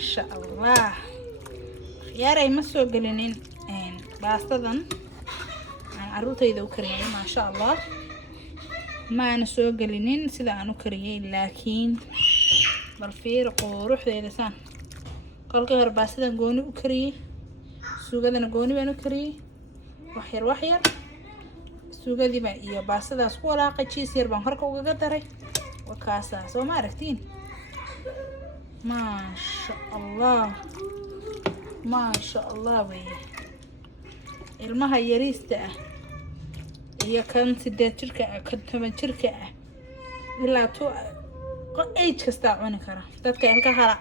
sha allah khiyaaray ma soo gelinin baastadan aan caruurtayda u kariyay ma sha allah ma ana soo gelinin sida aan u kariyay laakiin bal fiir quruxdeeda saan kolkii hore baastadan gooni u kariyay suugadana gooni baan u kariyay wax yar suugadii baan iyo baastadaas ku walaaqay cheese yar baan horka uga daray wakaasa soo ma aragtiin ma sha allah way ilmaha yariista ah iyo kan 8 jirka ah kan 10 jirka ah ilaa age kasta cuni kara dadka ilka hala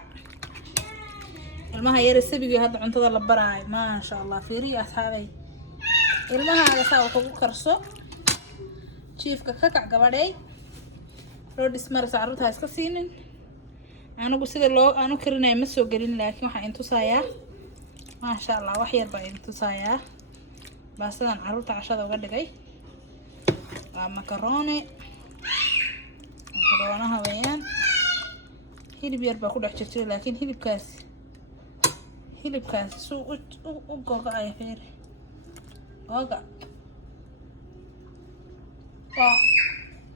ilmaha yar sabiga hadda cuntada la baraay ma sha allah fiiri asxaabay ilmaha saa wuxuu ku karso chiefka ka kac gabadhay roodis maras caruurta iska siinin anigu sida loo aanu karinay ma soo gelin laakiin waxa intu saaya ma sha allah wax yar baa intu saaya baasadan caruurta cashada uga dhigay waa macaroni weeyaan hilib yar baa ku dhex jirtay laakiin hilibkaas suu u go'ay fiir goga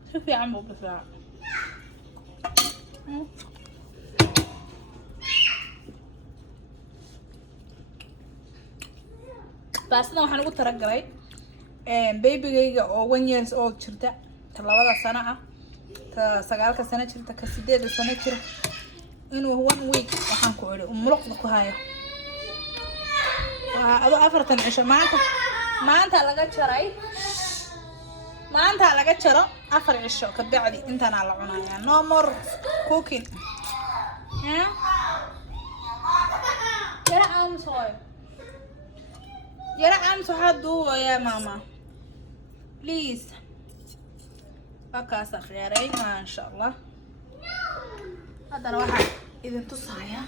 si fiican buu bislaa baastadan waxaan ugu talagalay babygayga oo 1 years old jirta ta 2 sano ah ta 9 sano jirta ka 8 sano jira inuu 1 week waxaan ku iri umuluqda ku hayo ado 4 cisho maanta laga jaro 4 cisho ka bacdi intaan la cunayaa no more cooking yara amso haduu ya mama please bakaas khiyaaray ma sha allah hadana waxa idin tusaya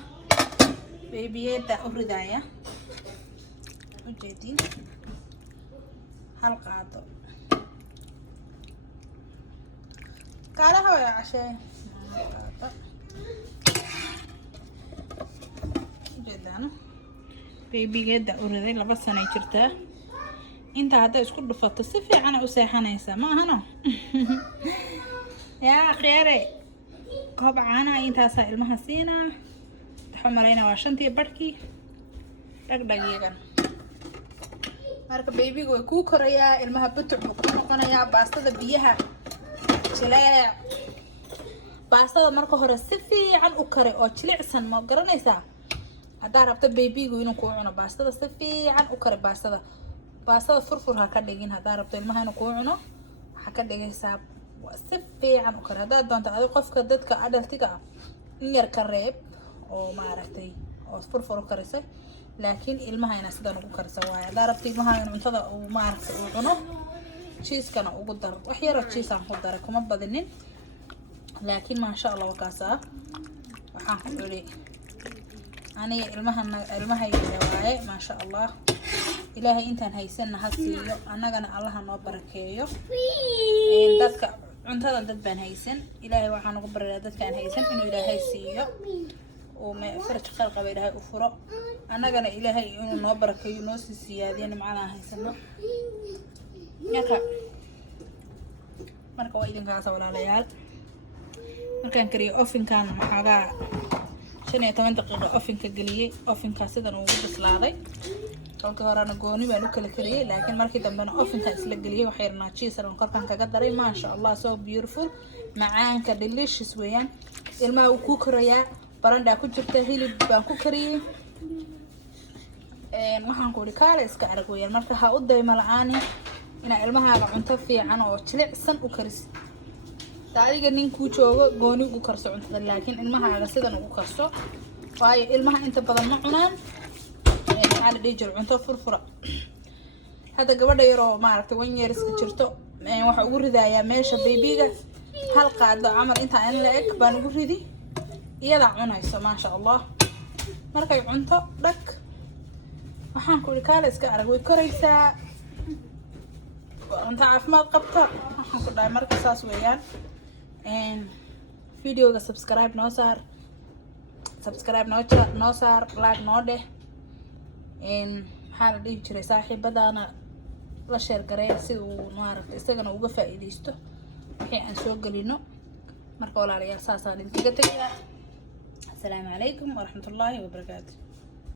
babyada u ridaya ujeedin hal qaado kaalaha way cashay ujeedaan babygeeda u riday 2 sano jirta inta hadda isku dhufato si fiican u seexanaysa ma ahano yaa khiyaaray koob caana intaas ilmaha siina taxamarayna waa 5 barkii dhagdhagiigan marka babygu way ku korayaa ilmaha butuc buu ku noqonayaa baastada biyaha jilaa baastada marka hore si fiican u kare oo jilicsan ma garanaysaa hadaa rabto babygu inuu ku cuno baastada si fiican u kare baastada furfur ha ka dhigin hadaa rabto ilmaha inuu ku cuno waxa ka dhigaysaa si fiican u kare hadaa doonto adiga qofka dadka adultiga ah in yar ka reeb oo maaragtay oo furfur u karisay laakiin ilmaha ina sidan ugu karisa waaye hadaa rabto ilmaha in cuntada uu maaragtay uu cuno cheese-kana ugu dar wax yar oo cheese aan ku daray kuma badinin laakiin ma sha allah wakaasa waxaan ku iri aniga ilmahayga waaye ma sha allah ilaahay intaan haysanna ha siiyo annagana allaha noo barakeeyo dadka cuntada dad baan haysan ilaahay waxaan ugu baryaa dadkaan haysan inuu ilaahay siiyo oo faraj khayr qaba ilaahay u furo annagana ilaahay inuu noo barakeeyo noo sii siyaadiyo nimcadaan haysano marka waa idinkaas walaalayaal markaan kariyo ofinkan maxaagaa 15 daqiiqo ofinka geliyay ofinka sidan ugu bislaaday kolka horena gooni baan u kala kariyay laakiin markii dambena ofinka isla geliyay wax yarna cheese aan korkan kaga daray ma sha allah so beautiful macaanka delicious weeyaan ilmaha uu ku korayaa baranda ku jirta hilib baan ku kariyay waxaan ku iri kaale iska arag weeyaan marka ha u dayma la'aani ina ilmahaaga cunto fiican oo jilicsan u karis taadiga ninku joogo gooni ugu karso cuntada laakiin ilmahaaga sidan ugu karso waayo ilmaha inta badan ma cunaan xal dhijir cunto furfura hada gabadha yar oo maaragtay 1 year iska jirto waxa ugu ridayaa meesha babyga hal qaado amal inta aan la eg baan ugu ridi iyada cunayso ma sha allah markay cunto dhag waxaan ku iri kaale iska arag way koraysaa cunto caafimaad qabta waxaan ku dhahay marka saas weeyaan videoga subscribe noo saar subscribe noo saar, like noo dheh, maxaa la dhihi jiray saaxiibadaana la share gareyn si uu maaragtay isagana uga faa'iidaysto wixii aan soo gelino. marka walaalayaal saasaan idinkaga tegayaa. Assalaamu calaykum waraxmatullaahi wabarakaatu.